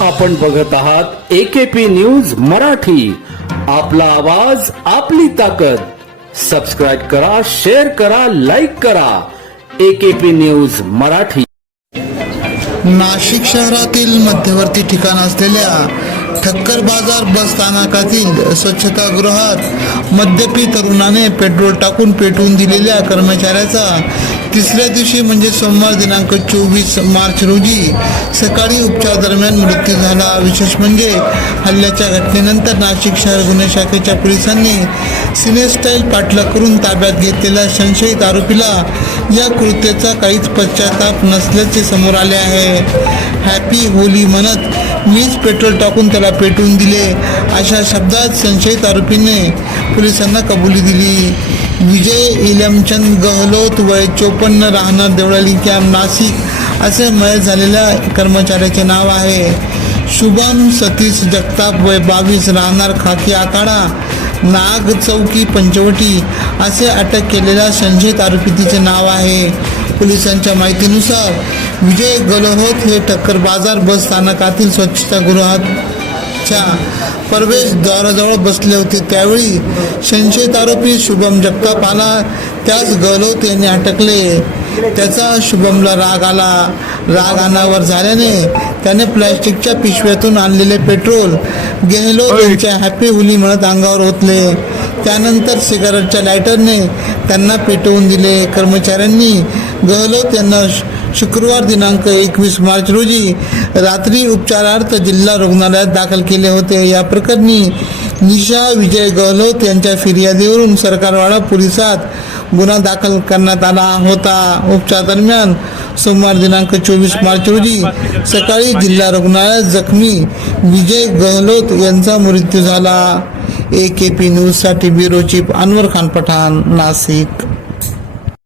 आपण बघत आहात एकेपी न्यूज मराठी. आपला आवाज आपली ताकद. सबस्क्राईब करा शेअर करा लाईक करा. AKP news Marathi. नाशिक शहरातील मध्यवर्ती ठिकाण असलेल्या ठक्कर बाजार बस स्थानकातील स्वच्छतागृहात मद्यपी तरुणाने पेट्रोल टाकून पेटवून दिलेल्या कर्मचाऱ्याचा तिसऱ्या दिवशी म्हणजे सोमवार दिनांक चोवीस मार्च रोजी सकाळी उपचार दरम्यान मृत्यू झाला. विशेष म्हणजे हल्ल्याच्या घटनेनंतर नाशिक शहर गुन्हे शाखेच्या पोलिसांनी सिनेस्टाईल पाठलाग करून ताब्यात घेतलेल्या संशयित आरोपीला या कृत्याचा काहीच पश्चाताप नसल्याचे समोर आले आहे. हॅपी होली म्हणत मीच पेट्रोल टाकून त्याला पेटवून दिले अशा शब्दात संशयित आरोपीने पोलिसांना कबुली दिली. विजय इलमचंद गहलोत वय चोपन्न राहणार देवळाली कॅम्प नाशिक असे मयत झालेल्या कर्मचाऱ्याचे नाव आहे. शुभम सतीश जगताप वय बावीस राहणार खाकी आखाडा नाग चौकी पंचवटी असे अटक केलेल्या संशयित आरोपीचे नाव आहे. पोलिसांच्या माहितीनुसार विजय गलहोत हे टक्कर बाजार बस स्थानकातील स्वच्छतागृहाच्या प्रवेशद्वाराजवळ बसले होते. त्यावेळी संशयित आरोपी शुभम जगताप आला. त्याच गहलोत यांनी अटकले. त्याचा शुभमला राग आला. राग अनावर झाल्याने त्याने प्लॅस्टिकच्या पिशव्यातून आणलेले पेट्रोल गेहलोत यांच्या हॅपी होली म्हणत अंगावर ओतले. त्यानंतर सिगारेटच्या लायटरने त्यांना पेटवून दिले. कर्मचाऱ्यांनी गहलोत यांना शुक्रवार दिनांक एकवीस मार्च रोजी रात्री उपचारार्थ जिल्हा रुग्णालयात दाखल केले होते. या प्रकरणी निशा विजय गहलोत यांच्या फिर्यादीवरून सरकारवाडा पोलिसात गुन्हा दाखल करण्यात आला होता. उपचार दरम्यान सोमवार दिनांक चोवीस मार्च रोजी सकाळी जिल्हा रुग्णालयात जखमी विजय गहलोत यांचा मृत्यू झाला. ए के पी न्यूजसाठी ब्युरो चीफ अनवर खान पठाण नाशिक.